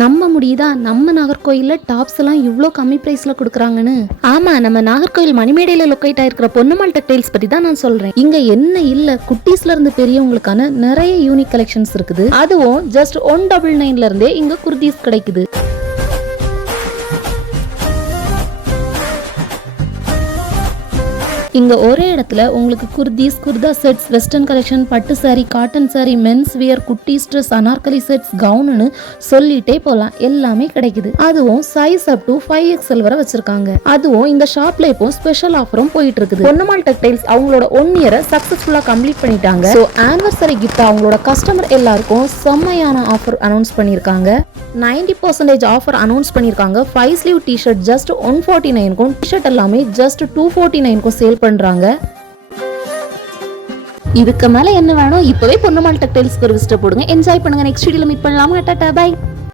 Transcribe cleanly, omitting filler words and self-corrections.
நம்ப முடியுதா நம்ம நாகர்கோயில்ல டாப்ஸ் எல்லாம் இவ்ளோ கம்மி பிரைஸ்ல கொடுக்குறாங்கன்னு? ஆமா, நம்ம நாகர்கோயில் மணிமேடையில லொக்கேட் ஆயிருக்கிற பொன்னம்மாள் டெக்டைல்ஸ் பத்தி தான் நான் சொல்றேன். இங்க என்ன இல்ல, குட்டீஸ்ல இருந்து பெரியவங்களுக்கான நிறைய யூனிக் கலெக்ஷன்ஸ் இருக்குது. அதுவும் ஜஸ்ட் 199ல இருந்தே இங்க குர்தீஸ் கிடைக்குது. இங்க ஒரே இடத்துல உங்களுக்கு kurtis, kurta sets, western collection, பட்டு sari, cotton sari, men's wear, குட்டீஸ் ட்ரெஸ், அனார்கலி செட்ஸ், கவுன்னு சொல்லிட்டே போலாம், எல்லாமே கிடைக்குது. அதுவும் சைஸ் அப் டு 5XL வரை வச்சிருக்காங்க. அதுவும் இந்த ஷாப்ல இப்போ ஸ்பெஷல் ஆஃபரும் போயிட்டு இருக்குது. பொன்னம்மாள் டெக்டைல்ஸ் அவங்களோட 1 இயரை சக்சஸ்ஃபுல்லா கம்ப்ளீட் பண்ணிட்டாங்க. சோ ஆனிவர்சரி கிஃப்ட் அவங்களோட கஸ்டமர் எல்லாருக்கும் செம்மையான ஆஃபர் அனௌன்ஸ் பண்ணிருக்காங்க. 90% ஆஃபர் அனௌன்ஸ் பண்ணிருக்காங்க. 5 ஸ்லீவ் டி-ஷர்ட் ஜஸ்ட் 149க்கும், டி-ஷர்ட் எல்லாமே ஜஸ்ட் 249க்கும் சேல் பண்றாங்க. இதுக்கு மேல என்ன வேணும்? இப்பவே பொன்னம்மாள் டெக்டைல்ஸ்க்கு ஒரு விசிட் போடுங்க. என்ஜாய் பண்ணுங்க. நெக்ஸ்ட் வீடியோல மீட் பண்ணலாம். Tata bye.